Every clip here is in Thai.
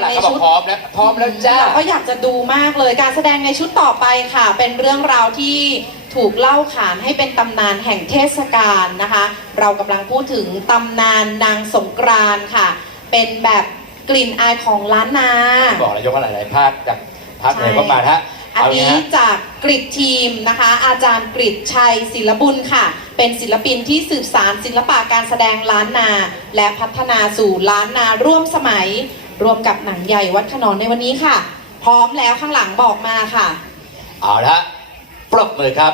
หลังก็บอกพร้อมแล้วพร้อมแล้วจ้า เราก็อยากจะดูมากเลยการแสดงในชุดต่อไปค่ะ เป็นเรื่องราวที่ถูกเล่าขานให้เป็นตำนานแห่งเทศกาลนะคะ เรากำลังพูดถึงตำนานนางสงกรานต์ค่ะ เป็นแบบกลิ่นอายของล้านนา บอกแล้วยกมาหลายๆภาคจากภาคไหนก็มาฮะอันเานี้ฮะ จากกริดทีมนะคะ อาจารย์กริดชัยศิลบุญค่ะ เป็นศิลปินที่สืบสารศิลปะการแสดงล้านนา และพัฒนาสู่ล้านนาร่วมสมัย รวมกับหนังใหญ่วัดขนอนในวันนี้ค่ะ พร้อมแล้วข้างหลังบอกมาค่ะ เอาละปรบมือครับ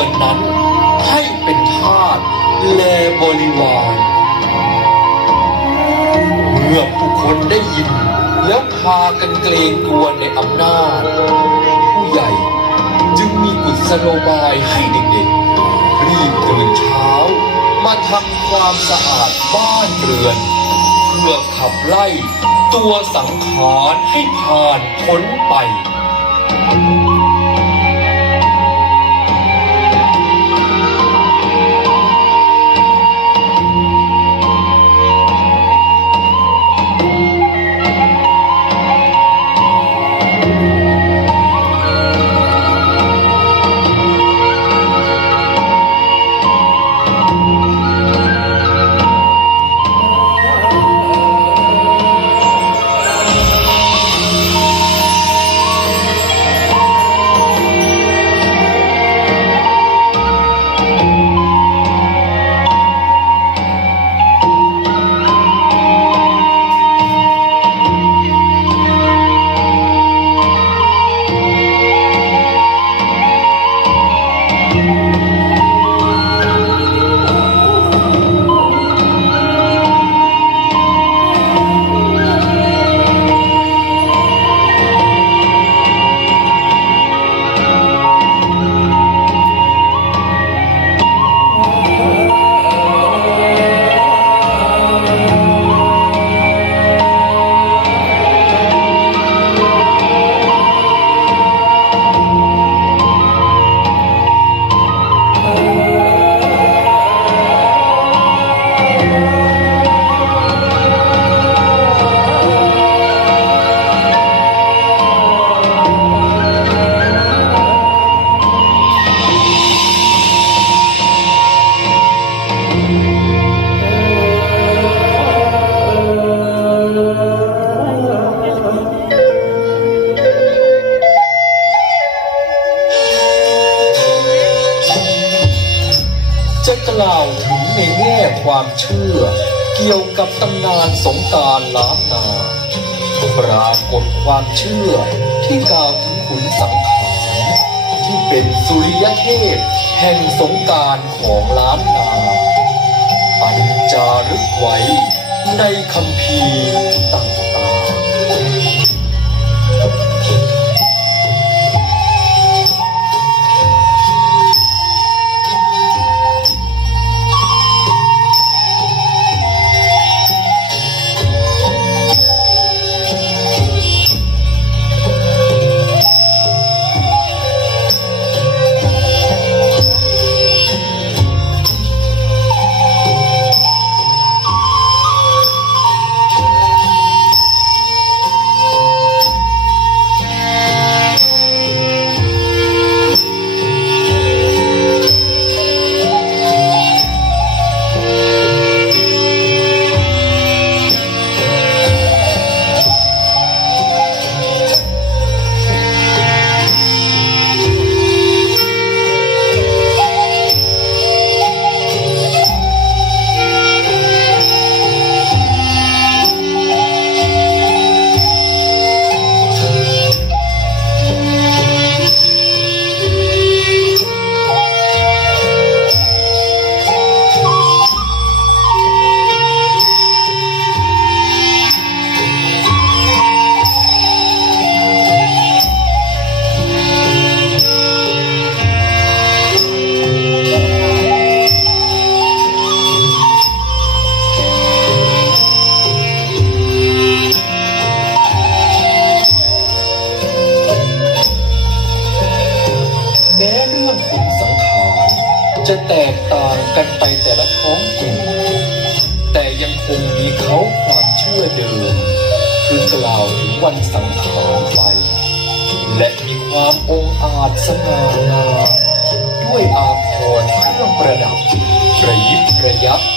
ือนนั้น ให้เป็นทาสแลบริวารเมื่อผู้คนได้ยิน แล้วพากันเกรงกลัวในอำนาจ ผู้ใหญ่จึงมีกุศโลบายให้เด็กๆ รีบตื่นเช้า มาทำความสะอาดบ้านเรือน เพื่อขับไล่ตัวสังขารให้ผ่านพ้นไป ความเชื่อ เกี่ยวกับตำนานสงการล้านนาปรากฏความเชื่อที่กล่าวถึงขุนสังขารที่เป็นสุริยเทพแห่งสงการของล้านนาอันจารึกไว้ในคำพีต่าง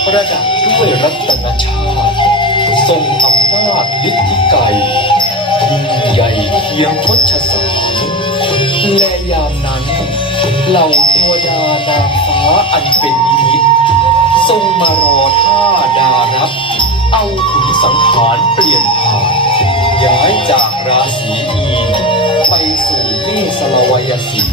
ประยับประดับด้วยรัตนชาติ ทรงอำนาจฤทธิไกรยิ่งใหญ่เคียงคดชสารและยามนั้นเหล่าเทวดานางฟ้าอันเป็นนิมิตทรงมารอท่าดารับ เอาขุนสังขารเปลี่ยนผ่านย้ายจากราศีมีนไปสู่เมษลวัยสี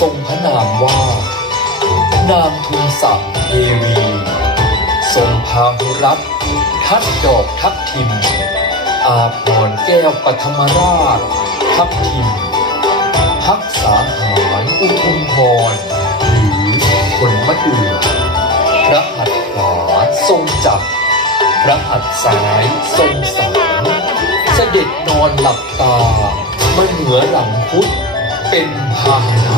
ทรงพระนามว่า นางทุนศักดิ์เทวี ทรงพาหุรัตทัดดอกทับทิม อาพรแก้วปฐมราช ทับทิม พักษาหารอุทุมพร หรือคนมะเดื่อพระหัตถ์ขวาทรงจับ พระหัตถ์ซ้ายทรงสารเสด็จนอนหลับตาเมื่อเหนือหลังพุทธ เป็นพานะ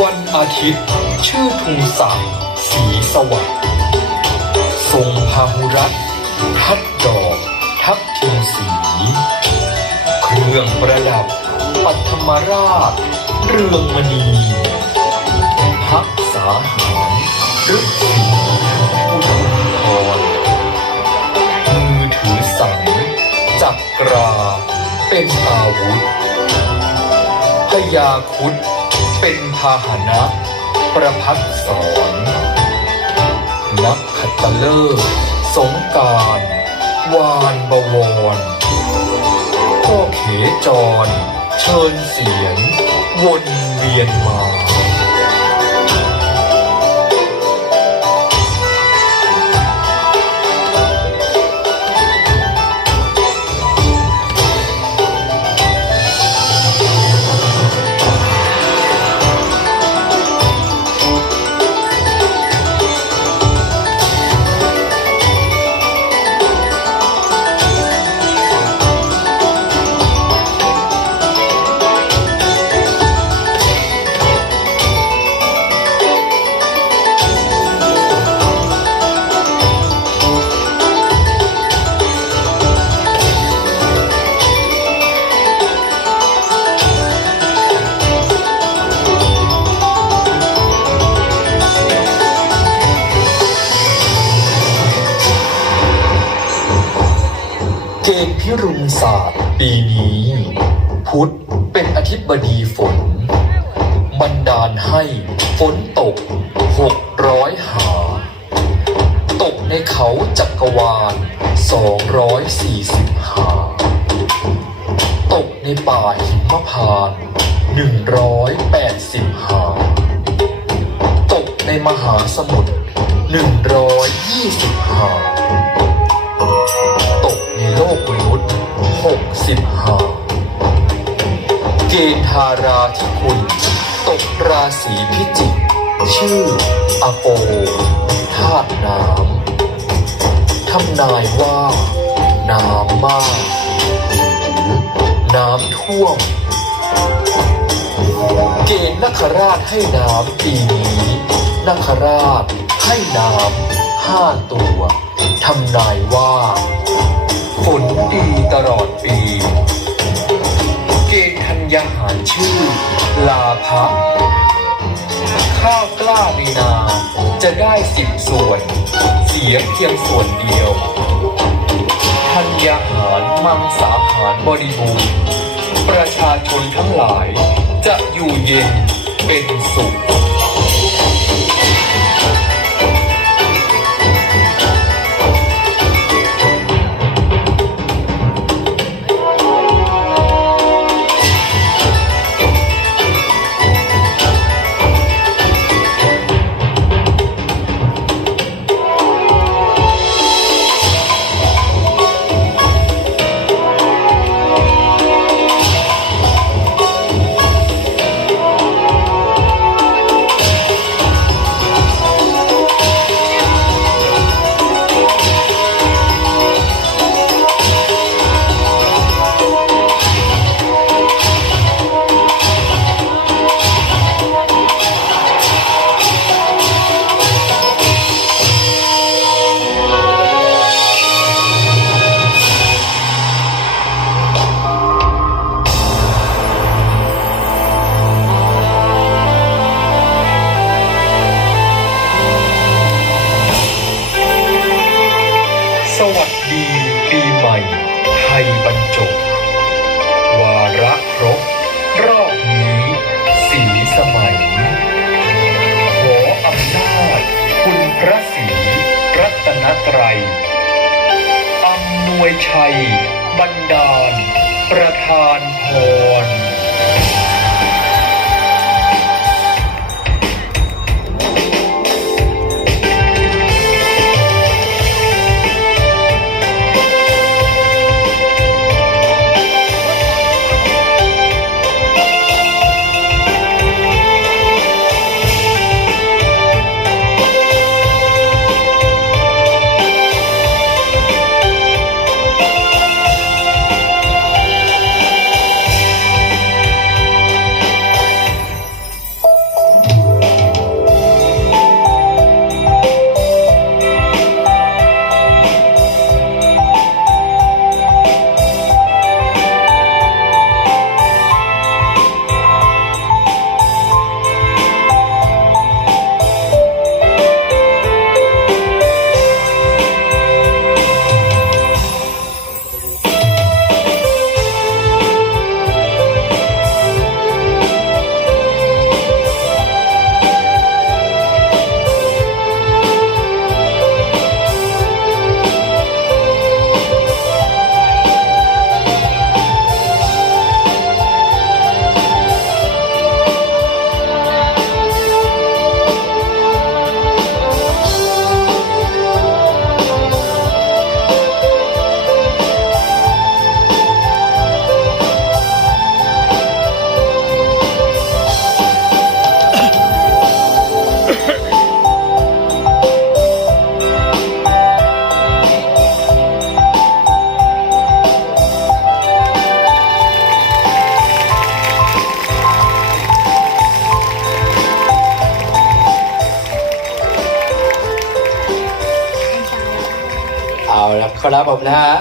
วันอาทิตย์ ชื่อทูศักดิ์สีสวัสดิ์ทรงพาหุรัตน์ สี เครื่องประดับ ปัทมราช เรืองมณีพักษาหารฤทธิ์อุทุพรมือถือสัง จักราเป็นอาวุธพญาคุดเป็นพาหนะ ประพัดสอน นักขัตฤกษ์สงการ วานบวรก็เขจร เชิญเสียง วนเวียนมา ดีฝน บันดาลให้ฝนตกหกร้อยหา ตกในเขาจักรวาลสองร้อยสี่สิบหา ตกในป่าหิมพานหนึ่งร้อยแปดสิบหา ตกในมหาสมุทรหนึ่งร้อยยี่สิบหา ตกในโลกมนุษย์หกสิบหา เกณฑ์ทาราที่คุณ ตกราศีพิจิก ชื่อ อโปธาตุน้ำทำนายว่า น้ำมาก น้ำท่วม เกณฑ์นคราชให้น้ำปีนี้นคราชให้น้ำห้าตัวทำนายว่าฝนดีตลอดปี กณฑ์ธัญญาหารชื่อ ลาภะข้าวกล้าดีนา จะได้สิบส่วน เสียเพียงส่วนเดียวธัญญาหารมังสาหารบริบูรณ์ประชาชนทั้งหลายจะอยู่เย็นเป็นสุข ไตรอำนวยวยชัย บันดาล ประธานพร ครับผมนะฮะ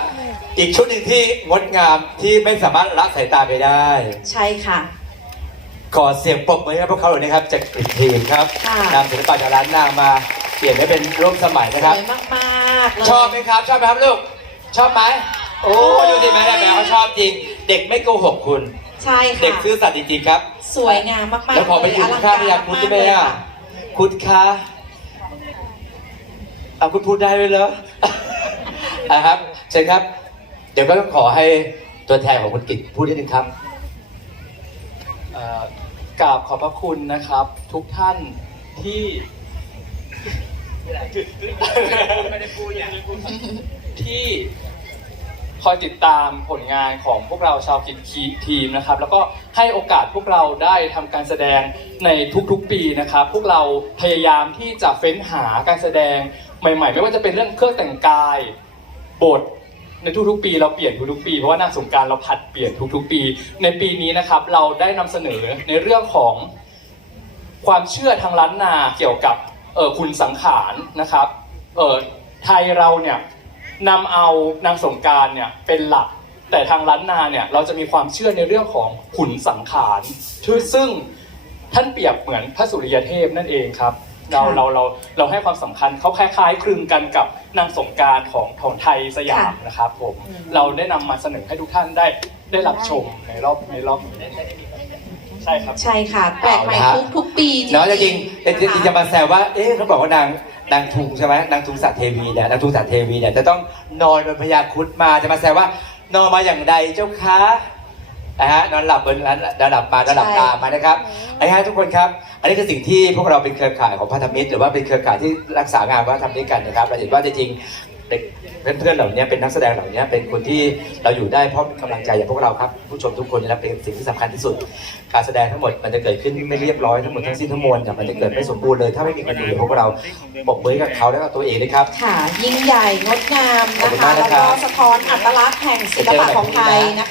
อีกชุดหนึ่งที่งดงามที่ไม่สามารถละสายตาไปได้ ใช่ค่ะ ขอเสียงปรบมือให้พวกเขาเลยนะครับจากกรีฑทีมครับค่ะ นำศิลปะจากร้านนามาเปลี่ยนให้เป็นร่วมสมัยสนะครับ วยมากๆเลย ชอบไหมครับ ชอบไหมครับลูก ชอบไหมโอ้ดูสิแม่ได้แม่เขาชอบจริง เด็กไม่โกหกคุณ ใช่เด็กค่ะซื่อสัตย์จริงๆครับ สวยงามมากๆแล้วพอไปอยู่เลข้างพยาคุณได้ไหมอะคุณคะเอาคุณพูดได้เลยเหรอ อะครับเชิญครับ เดี๋ยวก็ต้องขอให้ตัวแทนของคุณกิตพูดนิดนึงครับเอ่อกราบขอบพระคุณนะครับ ทุกท่านที่ที่คอยติดตามผลงานของพวกเราชาวกิจทีมนะครับ แล้วก็ให้โอกาสพวกเราได้ทำการแสดงในทุกๆปีนะครับ พวกเราพยายามที่จะเฟ้นหาการแสดงใหม่ ๆ ไม่ว่าจะเป็นเรื่องเครื่องแต่งกาย บทในทุกๆ ปีเราเปลี่ยนทุกๆปีเพราะว่านางสงการเราผัดเปลี่ยนทุกๆ ปี ในปีนี้นะครับเราได้นำเสนอในเรื่องของความเชื่อทางล้านนาเกี่ยวกับเออคุณสังขารนะครับเออไทยเราเนี่ยนำเอานางสงการเนี่ยเป็นหลัก แต่ทางล้านนาเนี่ยเราจะมีความเชื่อในเรื่องของขุนสังขารซึ่งท่านเปรียบเหมือนพระสุริยเทพนั่นเองครับ เราค่ะเราเราเราให้ความสำคัญเขาคล้ายๆ คลึงกันกับนางสงกรารของของไทยสยามค่ะนะครับผมอืมเราได้นำมาเสนอให้ทุกท่านได้ได้รับชมในรอบในรอบนี้ใช่ครับใช่ค่ะแปลกใหม่เอาละทุกทุกๆปีจริงเนาะๆจริงๆแต่จริงๆจะมาแซวว่าเอ๊ะเขาบอกว่านางนางทุงใช่ไหมนางทุงสัตเทวีเนี่ยนางทุงสัตเทวีเนี่ยจะต้องนอนบนพญาครุดมาจะมาแซวว่านอนมาอย่างใดเจ้าคะ นะฮะนอนหลับบนนั้นนอนหลับมานอนหลับตามานะครับอันนี้ฮะทุกคนครับ อันนี้คือสิ่งที่พวกเราเป็นเครือข่ายของพันธมิตร หรือว่าเป็นเครือข่ายที่รักษางานวัฒนธรรมด้วยกันนะครับเราเห็นว่าจริงๆเด็กเพื่อนๆเหล่านี้เป็นนักแสดงเหล่านี้เป็นคนที่เราอยู่ได้เพราะกำลังใจอย่างพวกเราครับผู้ชมทุกคนนะครับเป็นสิ่งที่สำคัญที่สุด การแสดงทั้งหมดมันจะเกิดขึ้นไม่เรียบร้อยทั้งหมดทั้งสิ้นทั้งมวลเนี่ยมันจะเกิดไม่สมบูรณ์เลยถ้าไม่มีคนอยู่พวกเราปรบมือให้กับเขาและกับตัวเองนะครับค่ะยิ่งใหญ่งดงามขอบนะคุณคะมากนะครับแล้วก็สะท้อนอัตลักษณ์แห่งศิลปะของไทยนะคะ